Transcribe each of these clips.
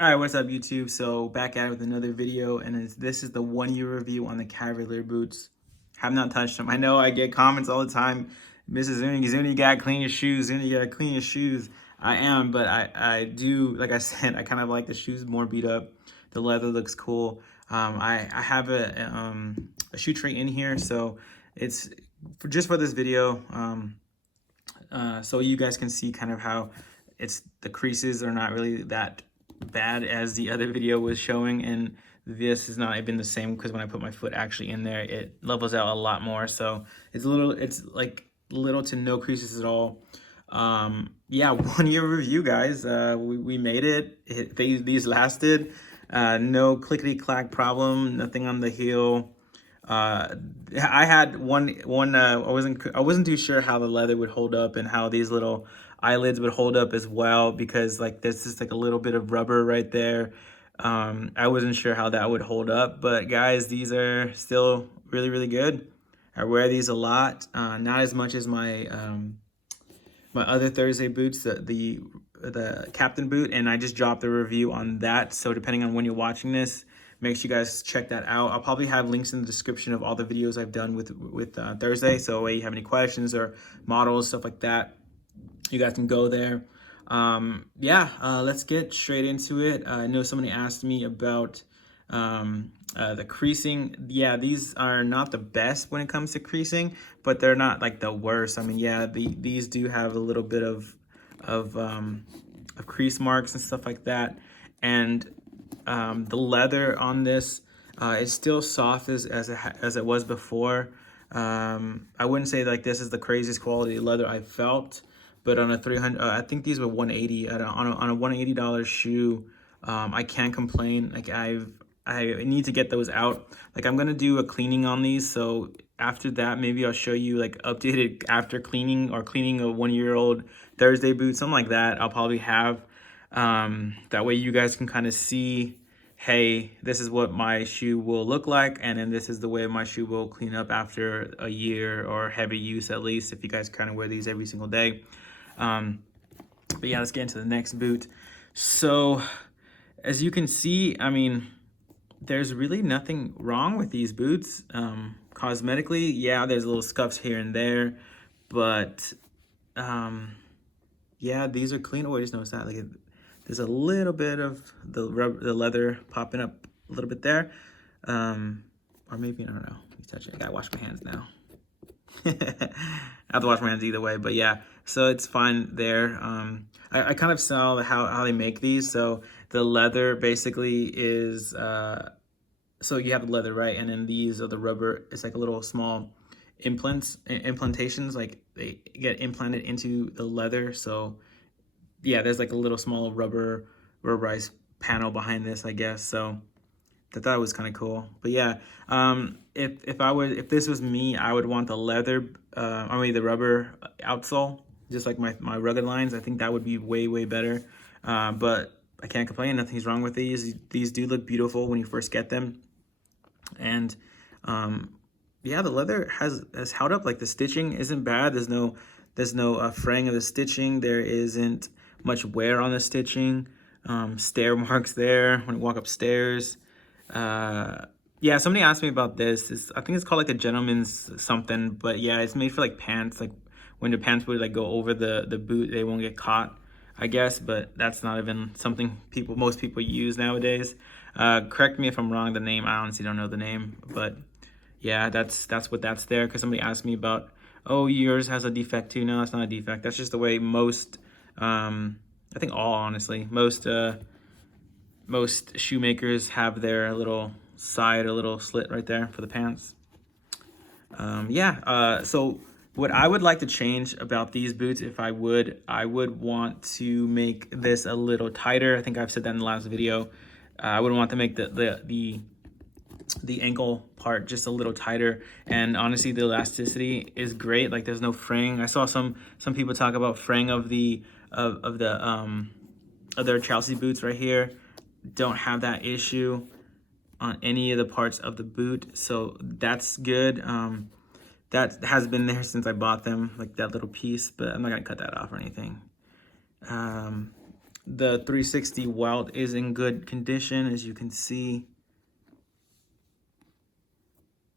All right, what's up, YouTube? So back at it with another video, and this is the 1 year review on the Cavalier boots. Have not touched them. I know I get comments all the time. Mrs. Zuni, you gotta clean your shoes. Zuni, you gotta clean your shoes. I am, but I do, like I said, I kind of like the shoes more beat up. The leather looks cool. I have a shoe tray in here, so it's just for this video. So you guys can see kind of how the creases are not really that bad as the other video was showing, and this has not been the same because when I put my foot actually in there, it levels out a lot more. So it's like little to no creases at all. Yeah, 1 year review, guys. We made it. These lasted. No clickety clack problem, nothing on the heel. I had one I wasn't too sure how the leather would hold up and how these little eyelids would hold up as well, because like this is like a little bit of rubber right there. I wasn't sure how that would hold up, but guys, these are still really good. I wear these a lot, not as much as my my other Thursday boots, the captain boot, and I just dropped a review on that. So depending on when you're watching this, make sure you guys check that out. I'll probably have links in the description of all the videos I've done with Thursday. So if you have any questions or models, stuff like that, you guys can go there. Let's get straight into it. I know somebody asked me about the creasing. Yeah, these are not the best when it comes to creasing, but they're not like the worst. I mean, yeah, these do have a little bit of crease marks and stuff like that, and the leather on this is still soft as it was before. I wouldn't say like this is the craziest quality leather I felt, but on a 300, I think these were 180 on a $180 shoe. I can't complain. Like I need to get those out. Like I'm gonna do a cleaning on these, so after that maybe I'll show you like updated after cleaning, or cleaning a 1-year-old Thursday boot, something like that. I'll probably have that way you guys can kind of see, hey, this is what my shoe will look like, and then this is the way my shoe will clean up after a year or heavy use, at least if you guys kind of wear these every single day. But yeah, let's get into the next boot. So as you can see, I mean, there's really nothing wrong with these boots. Cosmetically, yeah, there's little scuffs here and there, but yeah, these are clean. Oh, I just noticed that like there's a little bit of the leather popping up a little bit there, or maybe I don't know. Let me touch it. I gotta wash my hands now. I have to wash my hands either way, but yeah, so it's fine there. I kind of saw how they make these. So the leather basically is so you have the leather, right, and then these are the rubber. It's like a little small implantations, like they get implanted into the leather. So yeah, there's like a little small rubberized panel behind this, I guess. So I thought it was kind of cool. But yeah, if this was me, I would want the leather, the rubber outsole, just like my rugged lines. I think that would be way better. But I can't complain. Nothing's wrong with these. These do look beautiful when you first get them, and yeah, the leather has held up. Like the stitching isn't bad. There's no fraying of the stitching. There isn't much wear on the stitching. Stair marks there when you walk upstairs. Yeah, somebody asked me about this. I think it's called like a gentleman's something, but yeah, it's made for like pants. Like when the pants would like go over the boot, they won't get caught, I guess. But that's not even something most people use nowadays. Correct me if I'm wrong. The name, I honestly don't know the name, but yeah, that's what that's there. Because somebody asked me about, oh, yours has a defect too. No, it's not a defect. That's just the way most, I think all, honestly, most shoemakers have their little side, a little slit right there for the pants. So what I would like to change about these boots, if I would want to make this a little tighter. I think I've said that in the last video. I would want to make the ankle part just a little tighter, and honestly the elasticity is great. Like there's no fraying. I saw some people talk about fraying of the other Chelsea boots right here. Don't have that issue on any of the parts of the boot, so that's good. That has been there since I bought them, like that little piece, but I'm not gonna cut that off or anything. The 360 Welt is in good condition, as you can see.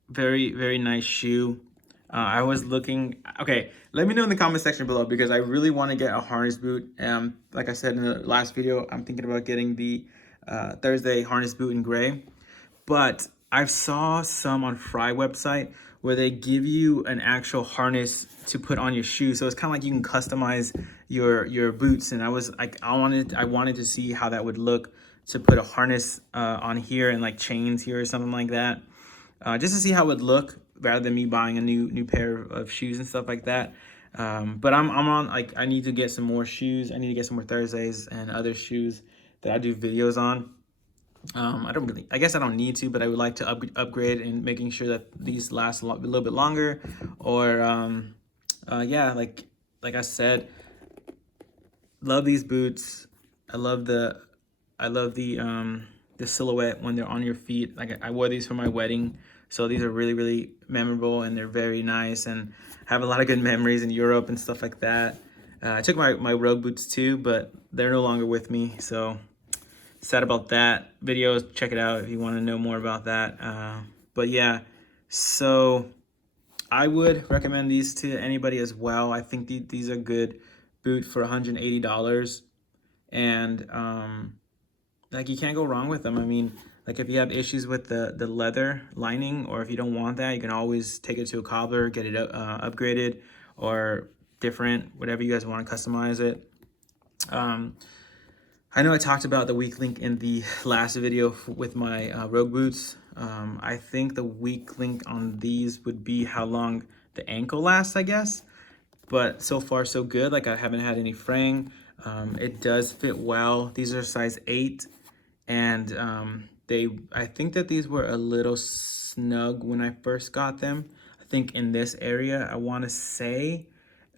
Very nice shoe. I was looking, okay, let me know in the comment section below, because I really want to get a harness boot. Like I said in the last video, I'm thinking about getting the Thursday harness boot in gray. But I saw some on Fry website where they give you an actual harness to put on your shoe. So it's kind of like you can customize your boots. And I was like, I wanted to see how that would look to put a harness on here and like chains here or something like that. Just to see how it would look rather than me buying a new pair of shoes and stuff like that. But I'm on, like, I need to get some more shoes. I need to get some more Thursdays and other shoes that I do videos on. I guess I don't need to, but I would like to upgrade and making sure that these last a little bit longer. Or yeah, like I said, love these boots. I love the silhouette when they're on your feet. Like, I wore these for my wedding, so these are really memorable, and they're very nice, and have a lot of good memories in Europe and stuff like that. I took my rogue boots too, but they're no longer with me, so sad about that. Videos, check it out if you want to know more about that. But yeah, so I would recommend these to anybody as well. I think these are good boot for $180, and like, you can't go wrong with them. I mean, like, if you have issues with the leather lining, or if you don't want that, you can always take it to a cobbler, get it upgraded or different, whatever you guys want to customize it. I know I talked about the weak link in the last video with my rogue boots. I think the weak link on these would be how long the ankle lasts, I guess. But so far so good. Like, I haven't had any fraying. It does fit well. These are size 8, and I think that these were a little snug when I first got them. I think in this area, I want to say.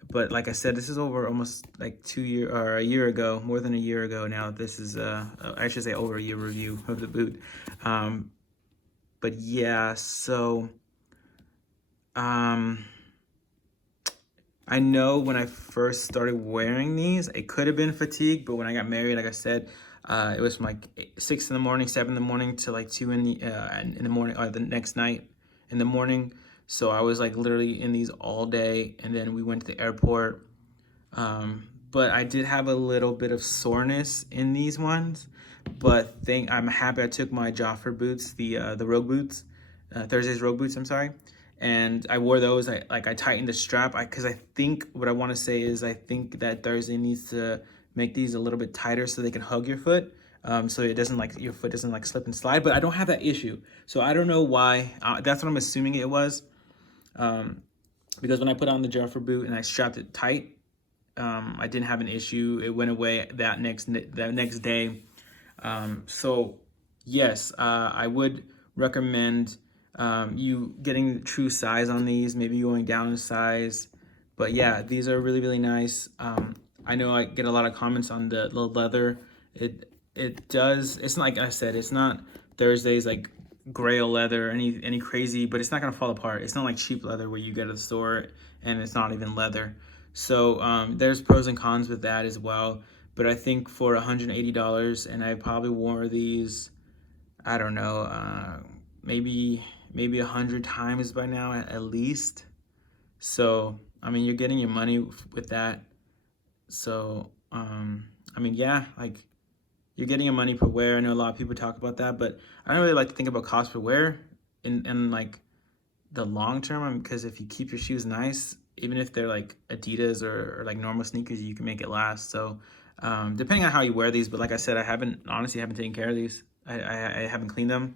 But like I said, this is over almost like a year ago, more than a year ago now. This is I should say over a year review of the boot. But yeah, so I know when I first started wearing these, it could have been fatigue, but when I got married, like I said, it was from like 6 in the morning, 7 in the morning to like 2 in the morning, or the next night in the morning. So I was like literally in these all day, and then we went to the airport. But I did have a little bit of soreness in these ones, but I'm happy I took my Joffre boots, the rogue boots, Thursday's rogue boots, I'm sorry. And I wore those. I tightened the strap, because I think what I want to say is I think that Thursday needs to make these a little bit tighter so they can hug your foot. So it doesn't, like, your foot doesn't like slip and slide, but I don't have that issue. So I don't know why. That's what I'm assuming it was. Because when I put on the Joffre boot and I strapped it tight, I didn't have an issue. It went away that next day. So yes, I would recommend you getting the true size on these, maybe going down in size. But yeah, these are really nice. I know I get a lot of comments on the leather. It's not, like I said, it's not Thursday's like grail leather, any crazy, but it's not gonna fall apart. It's not like cheap leather where you go to the store and it's not even leather. So there's pros and cons with that as well. But I think for $180, and I probably wore these, I don't know, maybe 100 times by now at least. So I mean, you're getting your money with that. So I mean, yeah, like, you're getting your money per wear. I know a lot of people talk about that, but I don't really like to think about cost per wear in like the long term, because if you keep your shoes nice, even if they're like Adidas or like normal sneakers, you can make it last. So depending on how you wear these, but like I said, I honestly haven't taken care of these. I haven't cleaned them.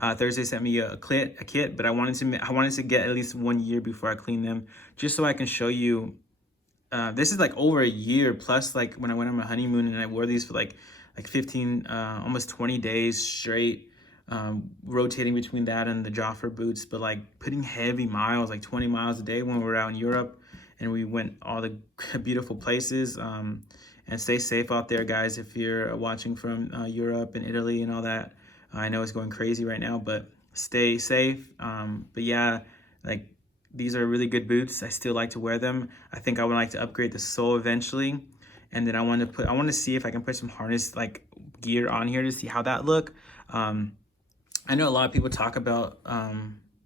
Thursday sent me a kit, but I wanted to get at least 1 year before I clean them, just so I can show you. This is like over a year plus, like when I went on my honeymoon and I wore these for like 15, almost 20 days straight, rotating between that and the Joffre boots, but like putting heavy miles, like 20 miles a day when we were out in Europe, and we went all the beautiful places. And stay safe out there, guys, if you're watching from Europe and Italy and all that. I know it's going crazy right now, but stay safe. But yeah, like, these are really good boots. I still like to wear them. I think I would like to upgrade the sole eventually. And then I want to see if I can put some harness like gear on here to see how that look. I know a lot of people talk about,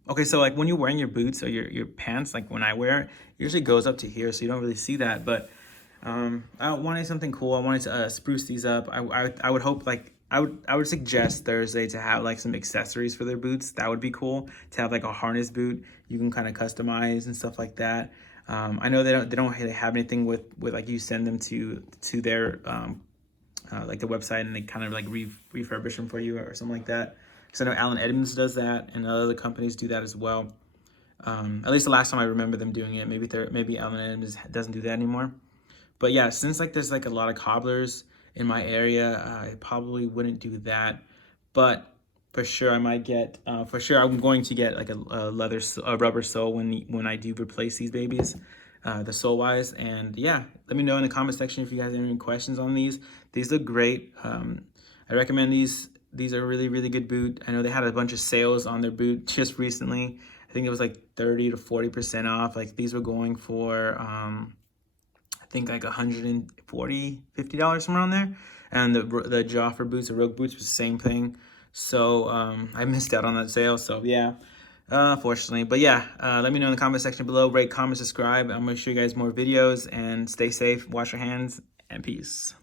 okay, so like when you're wearing your boots or your pants, like when I wear it, usually goes up to here, so you don't really see that. But I wanted something cool. I wanted to spruce these up. I would hope, like, I would suggest Thursday to have like some accessories for their boots. That would be cool to have, like a harness boot you can kind of customize and stuff like that. I know they don't really have anything with like you send them to their like the website, and they kind of like refurbish them for you or something like that. Because I know Allen Edmonds does that, and other companies do that as well. At least the last time I remember them doing it. Maybe Allen Edmonds doesn't do that anymore. But yeah, since like there's like a lot of cobblers in my area, I probably wouldn't do that. But for sure, I might get. For sure, I'm going to get like a rubber sole when I do replace these babies, the sole wise. And yeah, let me know in the comment section if you guys have any questions on these. These look great. I recommend these. These are really, really good boot. I know they had a bunch of sales on their boot just recently. I think it was like 30 to 40% off. Like these were going for I think like $140, $50 somewhere around there. And the Joffer boots, the Rogue boots was the same thing. So I missed out on that sale. So yeah, unfortunately. But yeah, let me know in the comment section below. Rate, comment, subscribe. I'm going to show you guys more videos, and stay safe, wash your hands, and peace.